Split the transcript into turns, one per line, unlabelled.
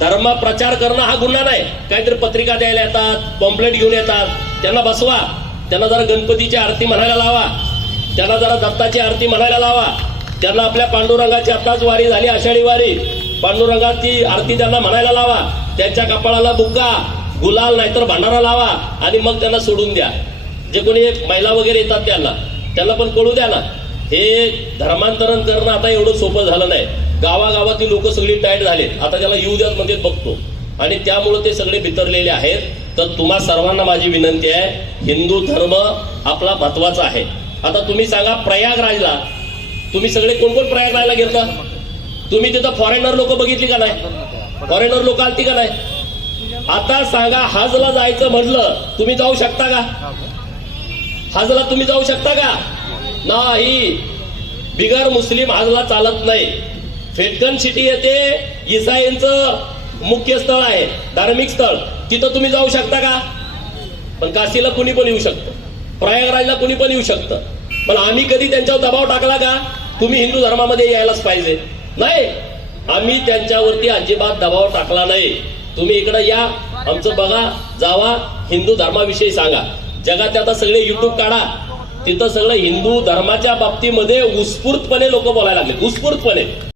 धर्म प्रचार करणं हा गुन्हा नाही. काहीतरी पत्रिका द्यायला येतात पॉम्पलेट घेऊन येतात. त्यांना बसवा. त्यांना जरा गणपतीची आरती म्हणायला लावा. त्यांना जरा दत्ताची आरती म्हणायला लावा. त्यांना आपल्या पांडुरंगाची आताच वारी झाली आषाढी वारी. पांडुरंगाची आरती त्यांना म्हणायला लावा. त्यांच्या कपाळाला बुक्का गुलाल नाहीतर भांडारा लावा आणि मग त्यांना सोडून द्या. जे कोणी महिला वगैरे येतात त्यांना त्यांना पण कळू द्या ना. हे धर्मांतरण करणं आता एवढं सोपं झालं नाही. गावागावातील लोक सगळी टाईट झालेत. आता त्याला येऊ द्यात म्हणजे बघतो. आणि त्यामुळे ते सगळे बितरलेले आहेत. तर तुम्हा सर्वांना माझी विनंती आहे हिंदू धर्म आपला महत्त्वाचा आहे. आता तुम्ही सांगा प्रयागराजला तुम्ही सगळे कोण कोण प्रयागराजला गेलता? तुम्ही तिथं फॉरेनर लोक बघितली का नाही? फॉरेनर लोक आलती का नाही? आता सांगा हजला जायचं म्हटलं तुम्ही जाऊ शकता का? हजला तुम्ही जाऊ शकता का? नाही. बिगर मुस्लिम हजला चालत नाही. फेंटन सिटी येथे इसाईंचं मुख्य स्थळ आहे धार्मिक स्थळ. तिथं तुम्ही जाऊ शकता का? पण काशीला कुणी पण येऊ शकतं. प्रयागराजला कुणी पण येऊ शकतं. पण आम्ही कधी त्यांच्यावर दबाव टाकला का? तुम्ही हिंदू धर्मामध्ये यायलाच पाहिजे. नाही. आम्ही त्यांच्यावरती अजिबात दबाव टाकला नाही. तुम्ही इकडे या आमचं बघा जावा हिंदू धर्माविषयी सांगा. जगात आता सगळे युट्यूब काढा. तिथं सगळं हिंदू धर्माच्या बाबतीमध्ये उत्स्फूर्तपणे लोक बोलायला लागले. उत्स्फूर्तपणे.